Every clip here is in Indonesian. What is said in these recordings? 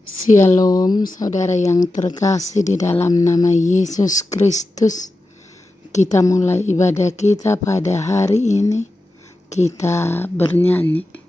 Shalom, saudara yang terkasih di dalam nama Yesus Kristus. Kita mulai ibadah kita pada hari ini. Kita bernyanyi.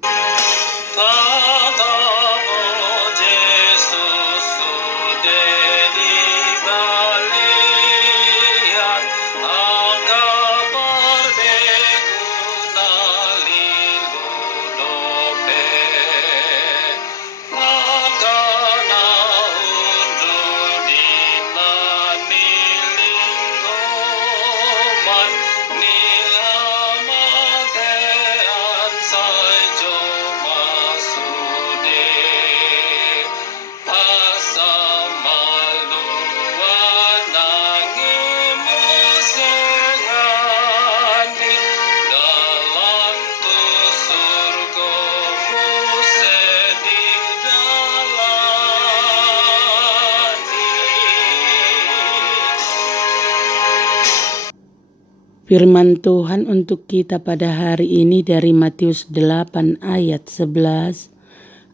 Firman Tuhan untuk kita pada hari ini dari Matius 8 ayat 11.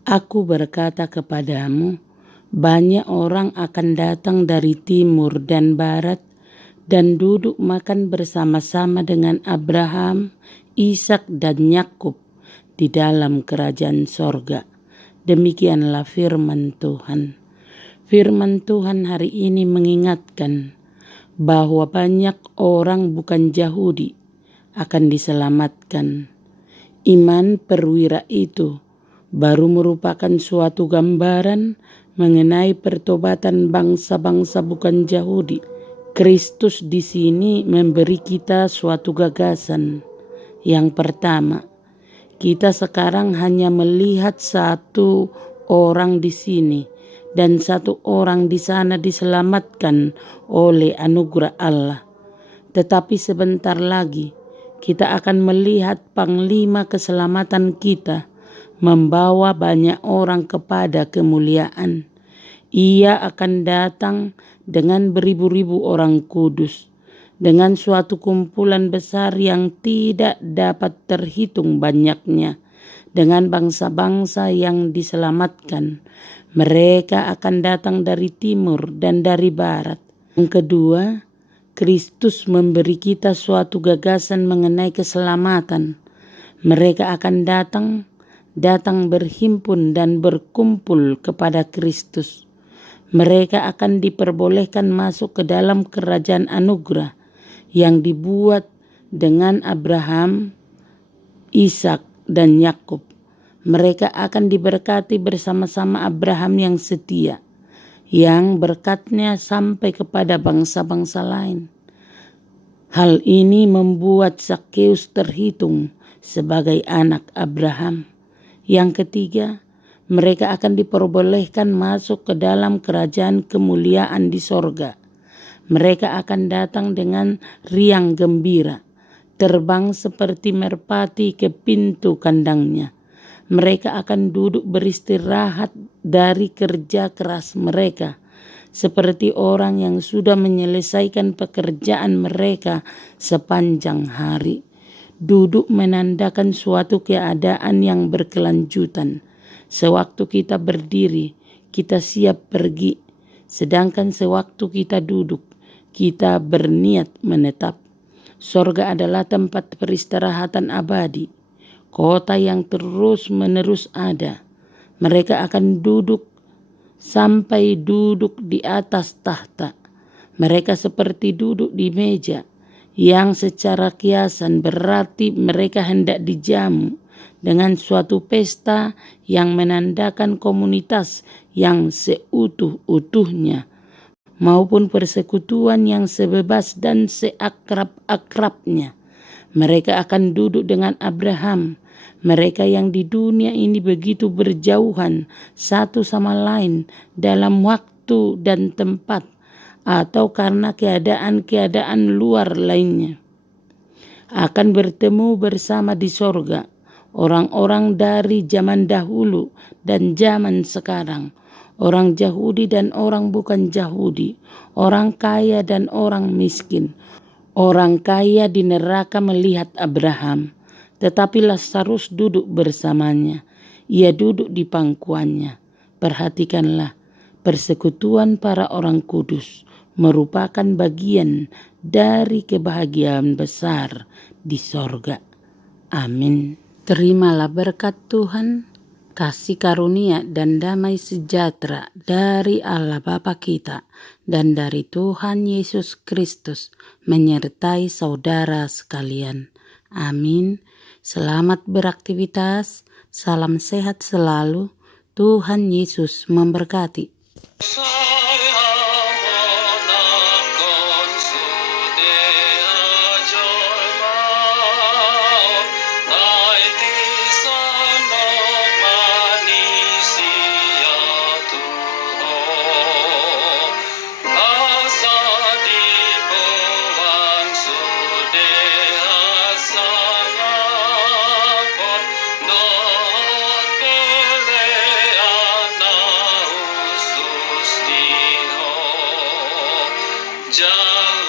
Aku berkata kepadamu, banyak orang akan datang dari timur dan barat dan duduk makan bersama-sama dengan Abraham, Ishak dan Yakub di dalam kerajaan sorga. Demikianlah firman Tuhan. Firman Tuhan hari ini mengingatkan bahwa banyak orang bukan Yahudi akan diselamatkan. Iman perwira itu baru merupakan suatu gambaran mengenai pertobatan bangsa-bangsa bukan Yahudi. Kristus di sini memberi kita suatu gagasan. Yang pertama, kita sekarang hanya melihat satu orang di sini dan satu orang di sana diselamatkan oleh anugerah Allah. Tetapi sebentar lagi kita akan melihat panglima keselamatan kita membawa banyak orang kepada kemuliaan. Ia akan datang dengan beribu-ribu orang kudus, dengan suatu kumpulan besar yang tidak dapat terhitung banyaknya, dengan bangsa-bangsa yang diselamatkan. Mereka akan datang dari timur dan dari barat. Yang kedua, Kristus memberi kita suatu gagasan mengenai keselamatan. Mereka akan datang berhimpun dan berkumpul kepada Kristus. Mereka akan diperbolehkan masuk ke dalam kerajaan anugerah yang dibuat dengan Abraham, Ishak dan Yakub. Mereka akan diberkati bersama-sama Abraham yang setia, yang berkatnya sampai kepada bangsa-bangsa lain. Hal ini membuat Zakheus terhitung sebagai anak Abraham. Yang ketiga, mereka akan diperbolehkan masuk ke dalam kerajaan kemuliaan di sorga. Mereka akan datang dengan riang gembira, terbang seperti merpati ke pintu kandangnya. Mereka akan duduk beristirahat dari kerja keras mereka, seperti orang yang sudah menyelesaikan pekerjaan mereka sepanjang hari. Duduk menandakan suatu keadaan yang berkelanjutan. Sewaktu kita berdiri, kita siap pergi. Sedangkan sewaktu kita duduk, kita berniat menetap. Sorga adalah tempat peristirahatan abadi, kota yang terus-menerus ada. Mereka akan duduk sampai duduk di atas tahta. Mereka seperti duduk di meja yang secara kiasan berarti mereka hendak dijamu dengan suatu pesta yang menandakan komunitas yang seutuh-utuhnya maupun persekutuan yang sebebas dan seakrab-akrabnya. Mereka akan duduk dengan Abraham, mereka yang di dunia ini begitu berjauhan satu sama lain dalam waktu dan tempat, atau karena keadaan-keadaan luar lainnya, akan bertemu bersama di sorga. Orang-orang dari zaman dahulu dan zaman sekarang, orang Yahudi dan orang bukan Yahudi, orang kaya dan orang miskin. Orang kaya di neraka melihat Abraham, tetapi Lazarus duduk bersamanya. Ia duduk di pangkuannya. Perhatikanlah, persekutuan para orang kudus merupakan bagian dari kebahagiaan besar di sorga. Amin. Terimalah berkat Tuhan, kasih karunia dan damai sejahtera dari Allah Bapa kita dan dari Tuhan Yesus Kristus menyertai saudara sekalian. Amin. Selamat beraktivitas, salam sehat selalu. Tuhan Yesus memberkati. Jalan